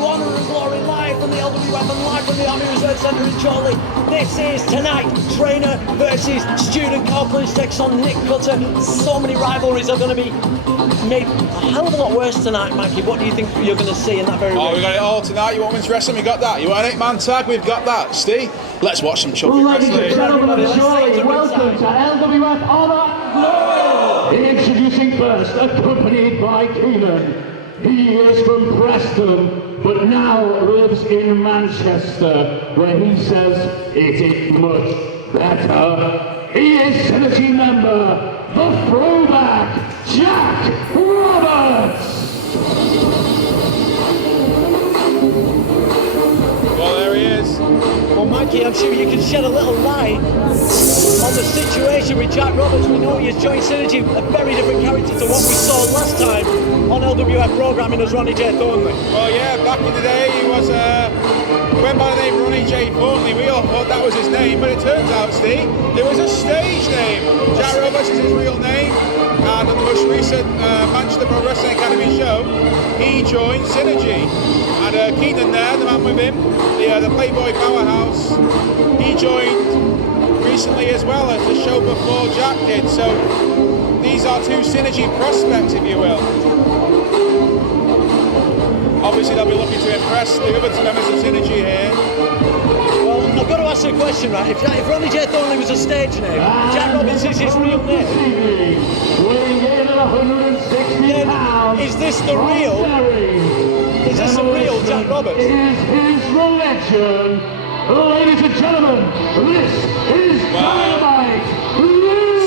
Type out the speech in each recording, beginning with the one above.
Honour Glory, live from the LWF and live from the Army Reserve Centre in Chorley. This is tonight, trainer versus student. Corporate takes on Nick Cutter. So many rivalries are going to be made a hell of a lot worse tonight, Mikey. What do you think you're going to see in that very Oh, we got it all tonight. You want women's wrestling? We got that. You want an 8-man tag? We've got that. Steve, let's watch some chubby wrestling. Ladies and gentlemen of Chorley, welcome to LWF Honour Glory. Introducing first, accompanied by Keenan. He is from Preston, but now lives in Manchester, where he says it is much better. He is Synergy member, the throwback, Jack Roberts. Well, there he is. Well, Mikey, I'm sure you can shed a little light on the situation with Jack Roberts. We know he has joined Synergy, a very different character to what we saw last time on LWF programming as Ronnie J. Thornley. Well, yeah, back in the day he was went by the name Ronnie J. Thornley. We all thought that was his name, but it turns out, Steve, it was a stage name. Jack Roberts is his real name, and on the most recent Manchester Pro Wrestling Academy show, he joined Synergy. And Keenan there, the man with him, the Playboy powerhouse, he joined recently as well as the show before Jack did. So these are two Synergy prospects, if you will. Obviously they'll be looking to impress the other two members of Synergy here. Well, I've got to ask you a question, right? If Ronnie J. Thornley was a stage name, Jack Roberts is his real name. Weighing in at 160 pounds. Is this the real? Is this the real Jack Roberts? It is his religion. Ladies and gentlemen, this is Dynamite.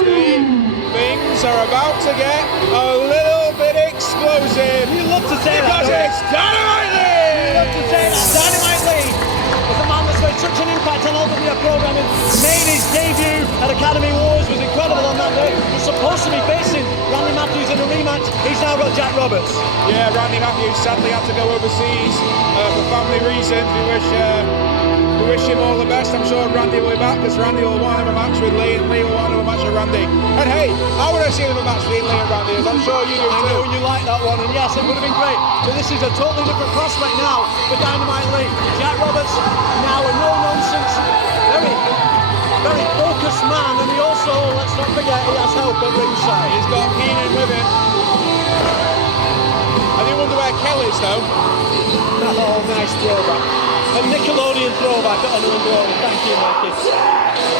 Steve, things are about to get a little bit explosive. You love to say because that. It's Dynamite Lee! You love to say that. Dynamite Lee is a man that's made such an impact on LWF programming. Made his debut at Academy Wars, was incredible on that day. Was supposed to be facing Randy Matthews in a rematch. He's now got Jack Roberts. Yeah, Randy Matthews sadly had to go overseas for family reasons. We wish him all the best. I'm sure Randy will be back because Randy will want to have a match with Lee and Lee will want to have a match with Randy. And hey, I want to see him have a match between Lee and Randy, as I'm sure you do too. I know you like that one, and yes, it would have been great. But this is a totally different prospect now for Dynamite Lee. Jack Roberts, now a no-nonsense, very focused man, and he also, let's not forget, he has help at ringside. He's got Keenan with him. I do wonder where Kel is though. Oh, nice throwback. A Nickelodeon throwback at Honour Glory. Thank you, Mikey.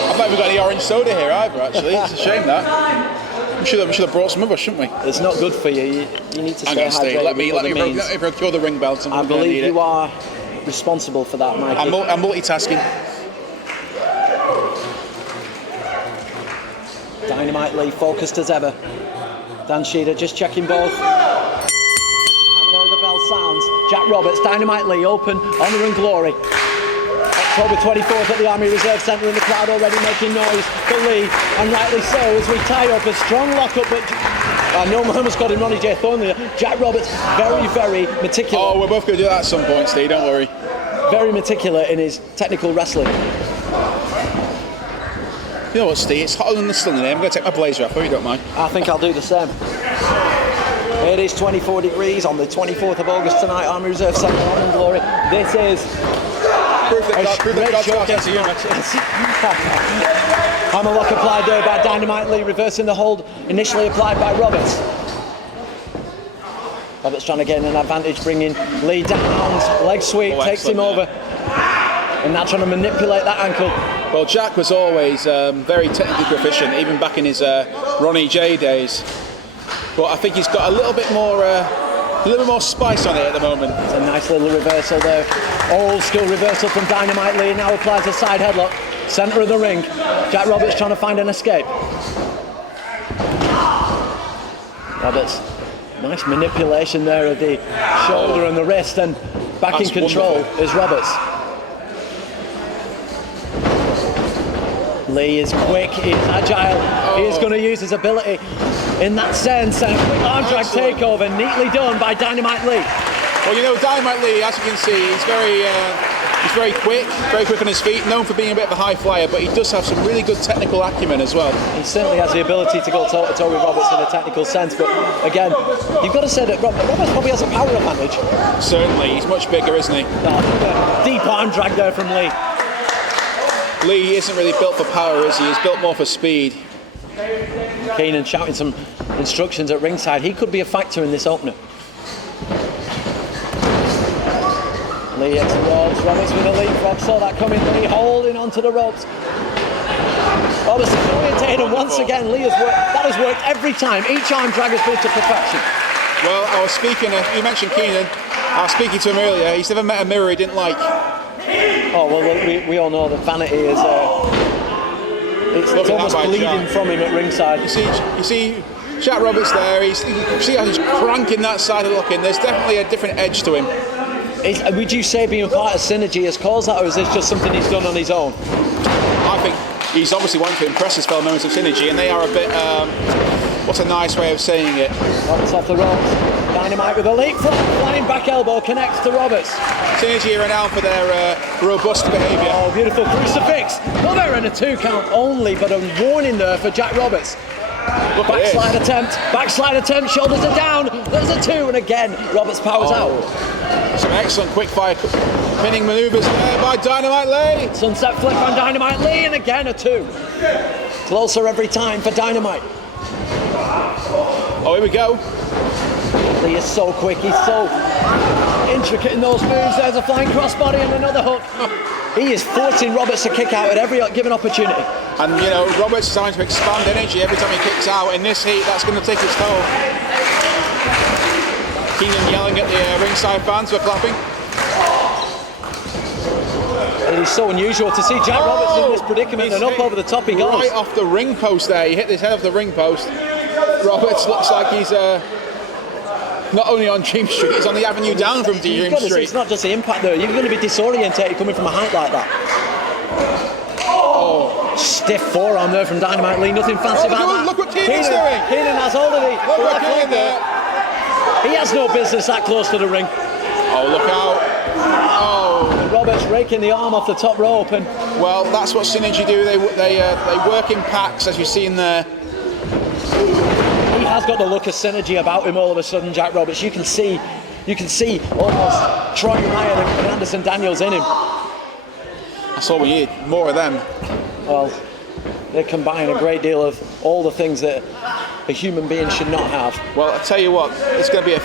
I've not even got any orange soda here either, actually. It's a shame that. We should have brought some of us, shouldn't we? It's not good for you. You need to stay hydrated. Let me procure the ring belt. I believe you are responsible for that, Mikey. I'm multitasking. Dynamite Lee focused as ever. Dan Sheeder just checking both. Sounds. Jack Roberts, Dynamite Lee, open, Honour and Glory. October 24th at the Army Reserve Centre, and the crowd already making noise for Lee, and rightly so, as we tie up a strong lockup, but no Muhammad's got him, Ronnie J. Thornley. Jack Roberts, very meticulous. Oh, we're both going to do that at some point, Steve, don't worry. Very meticulous in his technical wrestling. You know what, Steve, it's hotter than the sun in here. I'm going to take my blazer off, if you don't mind. I think I'll do the same. It is 24 degrees on the 24th of August tonight, Army Reserve Centre, Honour and Glory. This is proof that God's showcase to you. Hammerlock applied there by Dynamite Lee, reversing the hold initially applied by Roberts. Roberts trying to gain an advantage, bringing Lee down. Leg sweep takes him over. And now trying to manipulate that ankle. Well, Jack was always very technically proficient, even back in his Ronnie J days. But I think he's got a little bit more spice on it at the moment. It's a nice little reversal there. Old school reversal from Dynamite Lee. Now applies a side headlock. Centre of the ring. Jack Roberts trying to find an escape. Roberts, nice manipulation there of the shoulder and the wrist, and back in control is Roberts. Lee is quick, he is agile, he is going to use his ability in that sense, and a quick arm drag takeover, neatly done by Dynamite Lee. Well, you know, Dynamite Lee, as you can see, he's very He's very quick on his feet, known for being a bit of a high flyer, but he does have some really good technical acumen as well. He certainly has the ability to go toe-to-toe with Roberts in a technical sense, but again, you've got to say that Roberts probably has a power advantage. Certainly, he's much bigger, isn't he? Deep arm drag there from Lee. Lee isn't really built for power, is he? He's built more for speed. Keenan shouting some instructions at ringside. He could be a factor in this opener. Lee hits the ropes. Roberts with a leapfrog. Saw that coming. Lee holding onto the ropes. Roberts is orientated, and once again, Lee has worked. That has worked every time. Each arm drag has been to perfection. Well, I was speaking. You mentioned Keenan. I was speaking to him earlier. He's never met a mirror he didn't like. Oh well, we all know that vanity is. It's almost bleeding Jack from him at ringside. You see Jack Roberts there. You see how he's cranking that side of looking. There's definitely a different edge to him. Would you say being part of Synergy has caused that, or is this just something he's done on his own? I think he's obviously wanting to impress his fellow members of Synergy, and they are a bit. What's a nice way of saying it? Roberts off the ropes. Dynamite with a leapfrog. Flying back elbow connects to Roberts. Synergy are renowned for their robust behaviour. Oh, beautiful crucifix. Well, they're in a 2 count only, but a warning there for Jack Roberts. Backslide attempt, shoulders are down. There's a 2, and again, Roberts powers out. Some excellent quick fire pinning manoeuvres there by Dynamite Lee. Sunset flip on Dynamite Lee, and again a 2. Closer every time for Dynamite. Oh, here we go. Lee is so quick, he's so intricate in those moves. There's a flying crossbody and another hook. He is forcing Roberts to kick out at every given opportunity. And you know, Roberts is trying to expand energy every time he kicks out. In this heat, that's going to take its toll. Keenan yelling at the ringside fans who are clapping. It is so unusual to see Jack Roberts in this predicament, and up over the top he goes. Right off the ring post there, he hit his head off the ring post. Roberts looks like he's not only on Dream Street, he's on the avenue down from Dream Street. It's not just the impact though, you're going to be disorientated coming from a height like that. Oh, stiff forearm there from Dynamite Lee, nothing fancy about that. Look what Keenan's doing! Keenan has hold of the left leg there. He has no business that close to the ring. Oh, look out. Oh. Roberts raking the arm off the top rope, and well, that's what Synergy do. They work in packs, as you've seen there. He has got the look of Synergy about him all of a sudden, Jack Roberts. You can see almost Troy Ryan and Anderson Daniels in him. That's all we need, more of them. Well, they combine a great deal of all the things that a human being should not have. Well, I tell you what, it's going to be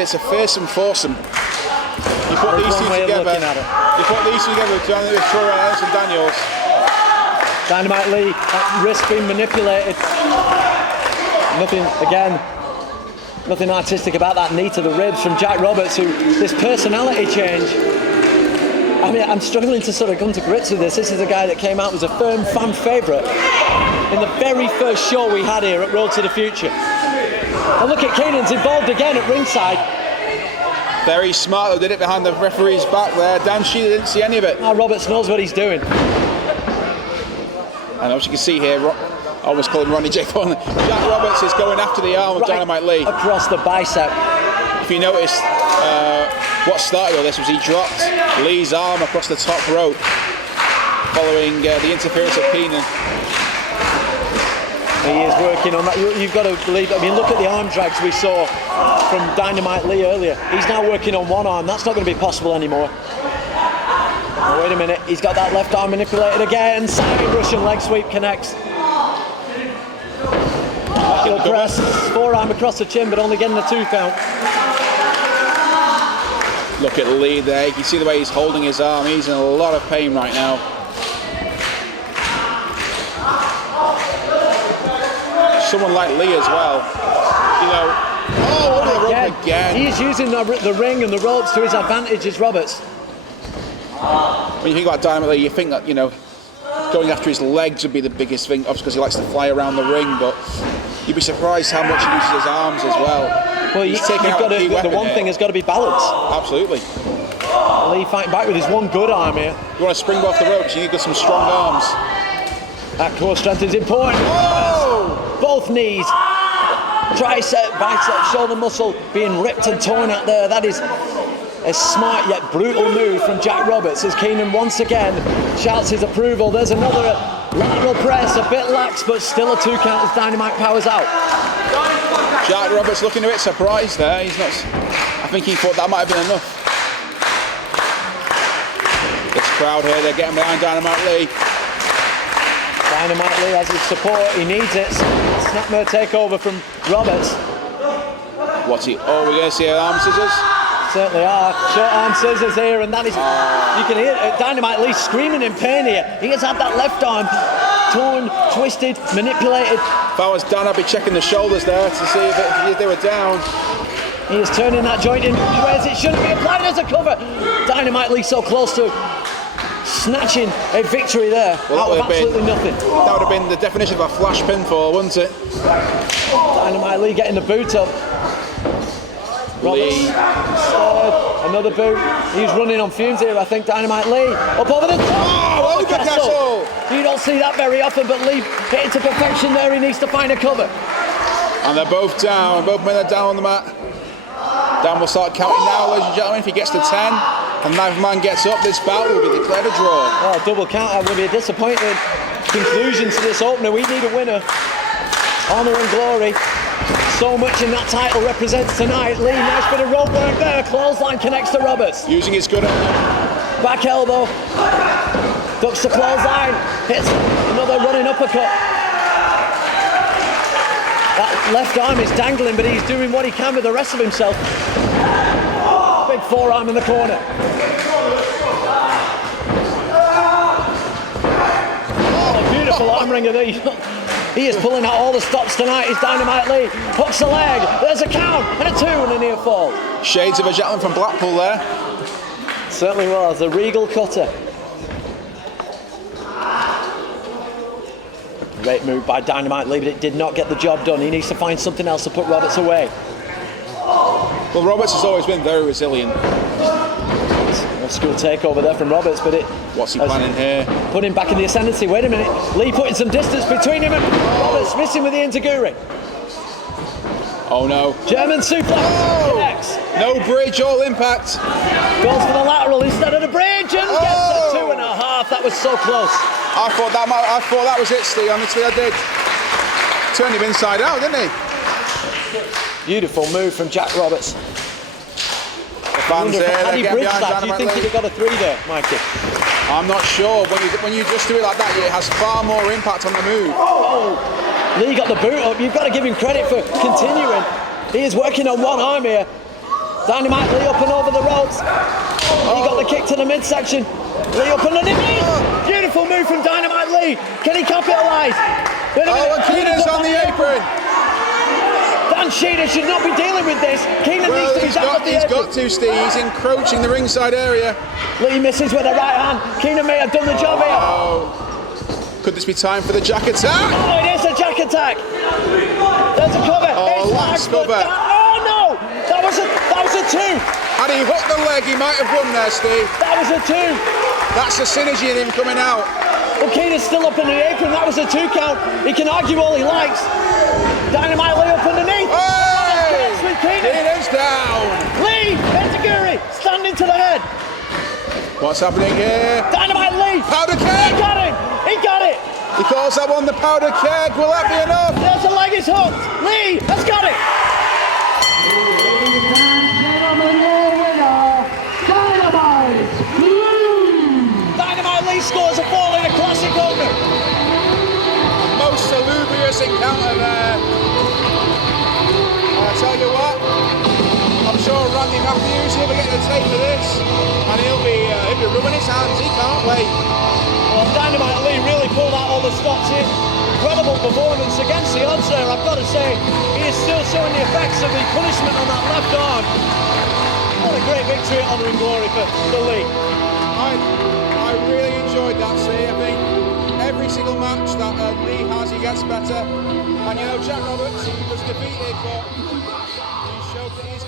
it's a fearsome foursome. You put these two together. You put these two together with Troy Ryan and Anderson Daniels. Dynamite Lee, that wrist being manipulated. Nothing artistic about that knee to the ribs from Jack Roberts, who this personality change. I mean, I'm struggling to sort of come to grips with this. This is a guy that came out as a firm fan favourite in the very first show we had here at Road to the Future. And look at Keenan's involved again at ringside. Very smart, though, did it behind the referee's back there. Dan Sheila didn't see any of it. Now Roberts knows what he's doing. And as you can see here, I almost call him Ronnie J. Foreman. Jack Roberts is going after the arm of Dynamite Lee. Across the bicep. If you notice, what started all this was he dropped Lee's arm across the top rope following the interference of Keenan. He is working on that. You've got to believe. I mean, look at the arm drags we saw from Dynamite Lee earlier. He's now working on one arm. That's not going to be possible anymore. Oh, wait a minute. He's got that left arm manipulated again. Side Russian leg sweep connects. Heel press. Forearm across the chin, but only getting the 2 count. Look at Lee there. You can see the way he's holding his arm. He's in a lot of pain right now. Someone like Lee as well. You know, over the rope again. He's using the ring and the ropes to his advantage as Roberts. When you think about Dynamite Lee, you think that, you know, going after his legs would be the biggest thing, obviously because he likes to fly around the ring, but you'd be surprised how much he uses his arms as well. Well, the one thing has got to be balance. Absolutely. Lee fighting back with his one good arm here. You want to spring off the ropes, you need some strong arms. That core strength is important. Oh! Both knees, tricep, bicep, shoulder muscle being ripped and torn out there. That is A smart yet brutal move from Jack Roberts as Keenan once again shouts his approval. There's another lateral press, a bit lax, but still a 2 count as Dynamite powers out. Jack Roberts looking a bit surprised there. He's not. I think he thought that might have been enough. This crowd here, they're getting behind Dynamite Lee. Dynamite Lee has his support, he needs it. Snapmare takeover from Roberts. What's he? Oh, we're going to see arm scissors. Certainly are. Short arm scissors here, and that is. You can hear Dynamite Lee screaming in pain here. He has had that left arm torn, twisted, manipulated. If I was Dan, I'd be checking the shoulders there to see if they were down. He is turning that joint in whereas it shouldn't be, applied as a cover. Dynamite Lee so close to snatching a victory there out of absolutely nothing. That would have been the definition of a flash pinfall, wouldn't it? Dynamite Lee getting the boot up. Roberts, another boot. He's running on fumes here, I think. Dynamite Lee up over the top. Oh, over the castle. You don't see that very often, but Lee hitting to perfection there. He needs to find a cover. And they're both down. Both men are down on the mat. Dan will start counting now, ladies and gentlemen. If he gets to 10 and neither man gets up, this bout will be declared a draw. Oh, double count. That will be a disappointing conclusion to this opener. We need a winner. Honour and Glory. So much in that title represents tonight. Lee, nice bit of rope work there. Clothesline connects to Roberts. Using his good elbow. Back elbow. Ducks the clothesline. Hits another running uppercut. That left arm is dangling, but he's doing what he can with the rest of himself. Big forearm in the corner. Oh, beautiful arm wringer there. He is pulling out all the stops tonight. He's Dynamite Lee. Hooks the leg. There's a count and a 2 and a near fall. Shades of a gentleman from Blackpool there. Certainly was. The regal cutter. Great move by Dynamite Lee, but it did not get the job done. He needs to find something else to put Roberts away. Well, Roberts has always been very resilient. Old school takeover there from Roberts, but it... What's he planning here? Put him back in the ascendancy. Wait a minute. Lee putting some distance between him and Roberts, missing with the Enziguri. Oh no. German suplex. Oh! Connects. No bridge, all impact. Goes for the lateral instead of the bridge and gets a 2.5. That was so close. I thought that was it, Steve. Honestly, I did. Turned him inside out, didn't he? Beautiful move from Jack Roberts. The fans there, had they're he getting bridged behind that, do you think Dynamite he'd have got a 3 there, Mikey? I'm not sure. When you just do it like that, it has far more impact on the move. Oh, Lee got the boot up. You've got to give him credit for continuing. He is working on one arm here. Dynamite Lee up and over the ropes. He got the kick to the midsection. Lee up underneath. Beautiful move from Dynamite Lee. Can he capitalise? Oh, and Keenan's on the apron. Dan Sheeder should not be dealing with this. Keenan needs to be down at the apron. He's got to, Steve. He's encroaching the ringside area. Lee misses with the right hand. Keenan may have done the job here. Oh. Could this be time for the jack attack? Oh, it is a jack attack. There's a cover. Oh, last cover. Oh no! That was a 2. Had he hooked the leg, he might have won there, Steve. That was a 2. That's the synergy in him coming out. Well, Keenan's still up in the apron. That was a 2 count. He can argue all he likes. Dynamite Lee up underneath. Hey! With Keenan. Keenan's down. Lee, Enziguri, standing to the head. What's happening here? Dynamite Lee. Powder He keg. got him. He got it. He calls that one the powder keg. Will that be enough? There's the leg is hooked. Lee has got it. Ladies and gentlemen, your winner, Dynamite Lee! Dynamite Lee scores a ball in a classic opener. Most salubrious encounter there. I tell you what, I'm sure Randy Matthews, he'll be getting a tape of this, and he'll be rubbing his hands. He can't wait. Well, Dynamite Lee really pulled out all the stops here. Incredible performance against the odds there. I've got to say, he is still showing the effects of the punishment on that left arm. What a great victory at Honour and Glory for Lee. I really enjoyed that, see. I think every single match that Lee has, he gets better. And you know, Jack Roberts, he was defeated, but he showed that he's